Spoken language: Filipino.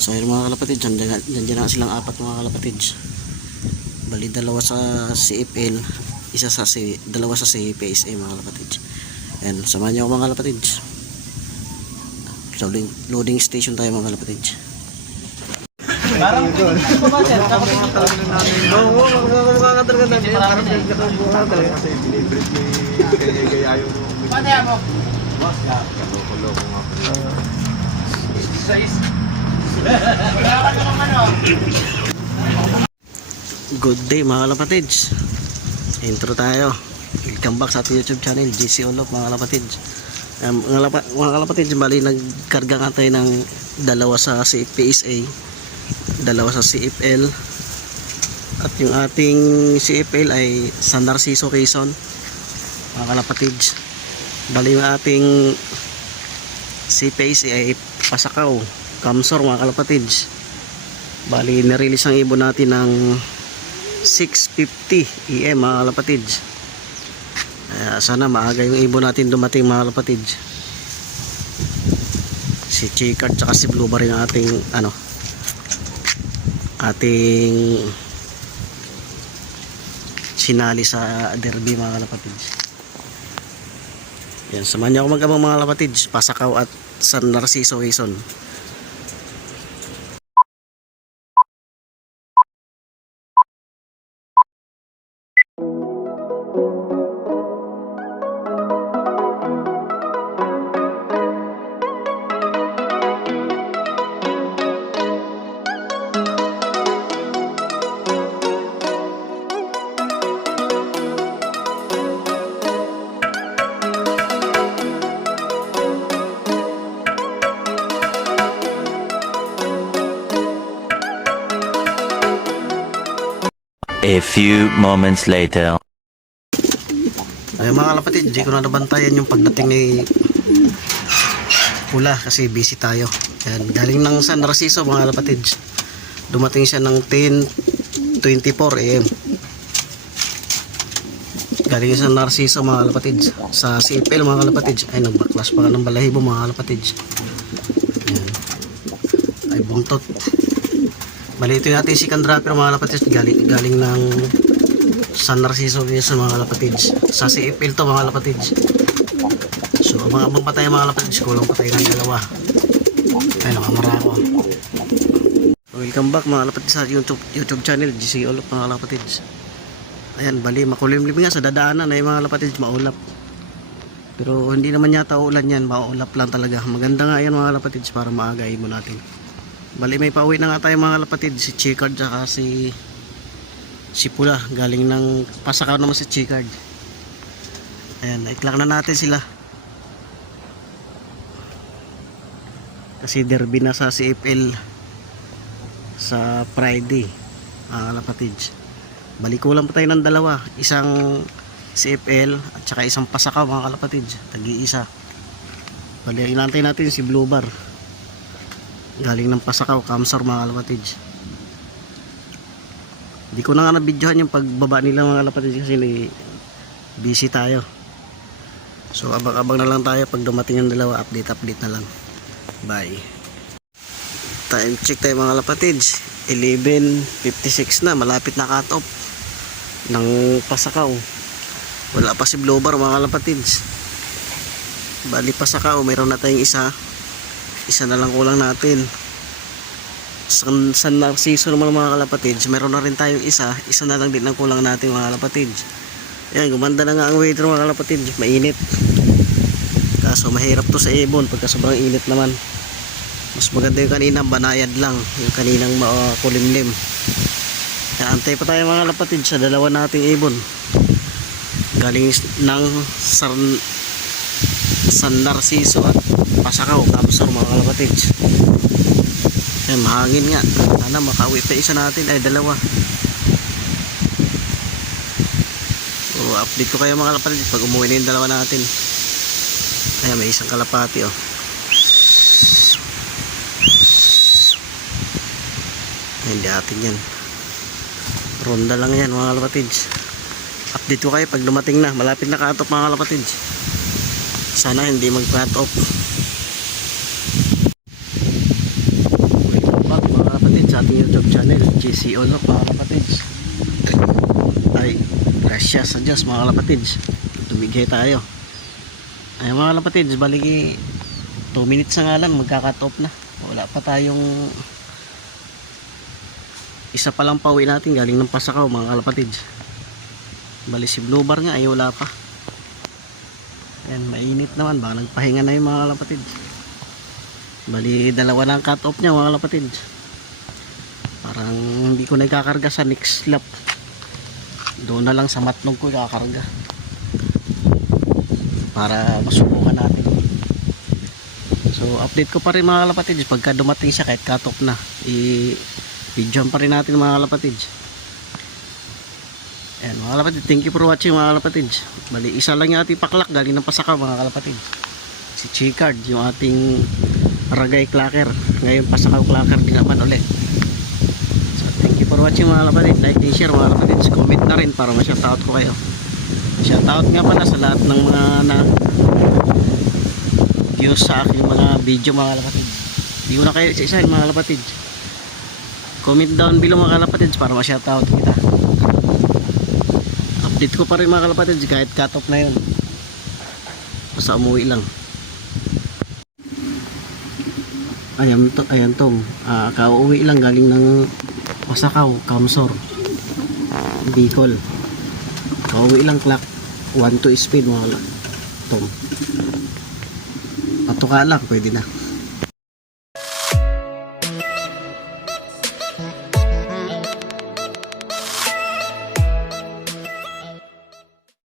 So yun mga kalapatids, dyan na silang apat mga kalapatids. Bali dalawa sa CFL, dalawa sa CPSA mga kalapatids. Ayan, samahan niyo ako mga kalapatids. So loading station tayo mga kalapatids. Parang ito ba sir? Tapos ito. Oo, makakatalaga namin. Parang nagkakabuha talaga kasi deliberate ni kaya yung... Pati ako. Boss, kaloko-loko nga po. Dapat naman ano. Good day mga kalapatids. Intro tayo. Welcome back sa ating YouTube channel, GC Olop mga kalapatids. Mga kalapatids, bali nagkarga nga tayo ng dalawa sa CPSA, dalawa sa CFL, at yung ating CFL ay San Narciso, Quezon mga kalapatids. Bali yung ating CPSA ay Pasakaw, Kamsor mga kalapatids. Bali nirelease ang ibon natin ng 650 EM mga kalapatids. Sana maaga yung ibon natin dumating mga kalapatids. Si Chicard tsaka si Blueberry yung ating sinali sa derby mga kalapatids. Yan, samahan niyo ako mag-abang mga kalapatids, Pasakaw at San Narciso, Quezon. A few moments later. Ayun mga kalapatid, hindi ko na nabantayan yung pagdating ni Pula kasi busy tayo. Ayan, galing ng San Narciso mga kalapatid. Dumating siya ng 10:24 AM. Galing sa San Narciso mga kalapatid. Sa CFL mga kalapatid. Ay, nagbaklas pa ka ng balahibo mga kalapatid. Ayan. Ay, buntot. Bali ito yung ating second dropper mga kalapatids, galing ng San Narciso mga kalapatids. Sa CFL to mga kalapatids. So abang pa tayo mga kalapatids, kulang pa tayo ng dalawa. Ay, nakamara ako. Welcome back mga kalapatids sa YouTube channel GC Olop mga kalapatids. Ayan, bali makulimlim nga sa dadaanan ay mga kalapatids, maulap. Pero hindi naman yata ulan yan, maulap lang talaga. Maganda nga yan mga kalapatids para maagay mo natin. Bali may pauwi na nga tayo mga kalapatid, si Chicard at si Pula, galing ng Pasakaw naman si Chicard. Ayan, itlak na natin sila kasi derby na sa CFL sa Friday mga kalapatid. Bali kulang pa tayo ng dalawa, isang CFL at saka isang Pasakaw mga kalapatid, tagi-isa. Bali inantay natin si Blue Bar, galing ng Pasakaw, Kamsor mga kalapatids. Hindi ko na nga nabidyohan yung pagbaba nila mga kalapatids kasi busy tayo. So abang-abang na lang tayo pag dumating yung dalawa, update na lang. Bye. Time check tayo mga kalapatids, 11:56 na, malapit na cut off ng Pasakaw. Wala pa si Blower mga kalapatids. Bali Pasakaw, mayroon na tayong isa na lang kulang natin. San Narciso naman mga kalapatids, meron na rin tayong isa na lang din ang kulang natin mga kalapatids. Ayan, gumanda na nga ang weather mga kalapatids, mainit. Kaso mahirap to sa ibon pagka sobrang init naman. Mas maganda yung kanina, banayad lang, yung kaninang kulimlim. Kaya antay pa tayo mga kalapatids sa dalawa nating ibon galing ng San Narciso at Pasakaw, Kamsor mga kalapatids. Ayan, mahangin nga. Sana makauwi pa isa natin, ay dalawa. So update ko kayo mga kalapatids pag umuwi na yung dalawa natin. Ayan, may isang kalapati oh. Ay, hindi atin yan, ronda lang yan mga kalapatids. Update ko kayo pag dumating na, malapit na cut off mga kalapatids. Sana hindi mag cut off. Si Olop mga kalapatids. Ay, grasya sa Diyos mga kalapatids. Tumigay tayo. Ay mga kalapatids, baligi 2 minutes na nga lang magka-cut off na. Wala pa tayong isa pa lang pauwi natin galing ng Pasakaw mga kalapatids. Bali si Blue Bar nga ay wala pa. Ayan, mainit naman, baka nagpahinga na yung mga kalapatids. Bali dalawa na ang cut off niya mga kalapatids. Parang hindi ko na ikakarga sa next lap. Doon na lang sa Matnog ko ikakarga para masubukan natin. So update ko pa rin mga kalapatids pagka dumating siya kahit cut off na. I-videoan pa rin natin mga kalapatids. Ayan mga kalapatids, thank you for watching mga kalapatids. Bali isa lang yung ating paklak galing ng Pasakaw mga kalapatids. Si Chicard yung ating Ragay Clacker. Ngayon Pasakaw Clacker din naman ulit. So thank you for watching mga kalapatids. Like and share mga kalapatids. Comment na rin para ma-shoutout ko kayo. Shoutout nga pala sa lahat ng mga views sa aking mga video mga kalapatids. Hindi ko na kayo isa-isahin mga kalapatids. Comment down below mga kalapatids para ma-shoutout kita. Update ko pa rin mga kalapatids kahit cut off na yun. Basta umuwi lang. Ayan tong kauwi lang galing ng Pasakaw, Kamsor, Bicol. Kauwi lang clock 1-2 speed mga tong. Patuka lang pwede na.